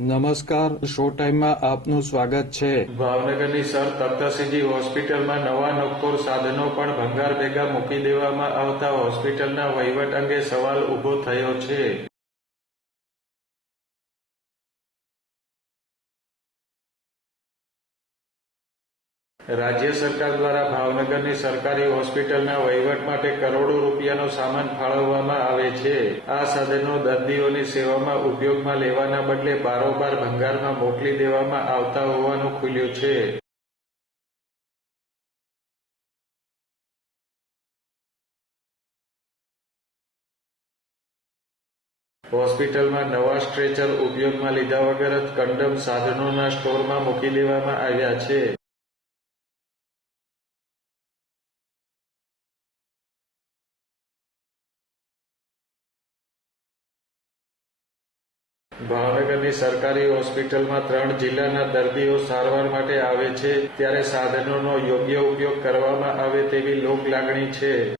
નમસ્કાર, શો ટાઈમમાં આપનું સ્વાગત છે. ભાવનગરની સર તખ્તસિંહજી હોસ્પિટલમાં નવા નક્કોર સાધનો પણ ભંગાર ભેગા મૂકી દેવામાં આવતા હોસ્પિટલના વહીવટ અંગે સવાલ ઊભો થયો છે. રાજ્ય સરકાર દ્વારા ભાવનગરની સરકારી હોસ્પિટલના વહીવટ માટે કરોડો રૂપિયાનો સામાન ફાળવવામાં આવે છે. આ સાધનો દર્દીઓની સેવામાં ઉપયોગમાં લેવાના બદલે બારોબાર ભંગારમાં મોકલી દેવામાં આવતા હોવાનું ખુલ્યું છે. હોસ્પિટલમાં નવા સ્ટ્રેચર ઉપયોગમાં લીધા વગર જ કંડમ સાધનોના સ્ટોરમાં મૂકી દેવામાં આવ્યા છે. ભાવનગરની સરકારી હોસ્પિટલમાં ત્રણ જિલ્લાના દર્દીઓ સારવાર માટે આવે છે, ત્યારે સાધનોનો યોગ્ય ઉપયોગ કરવામાં આવે તેવી લોક લાગણી છે.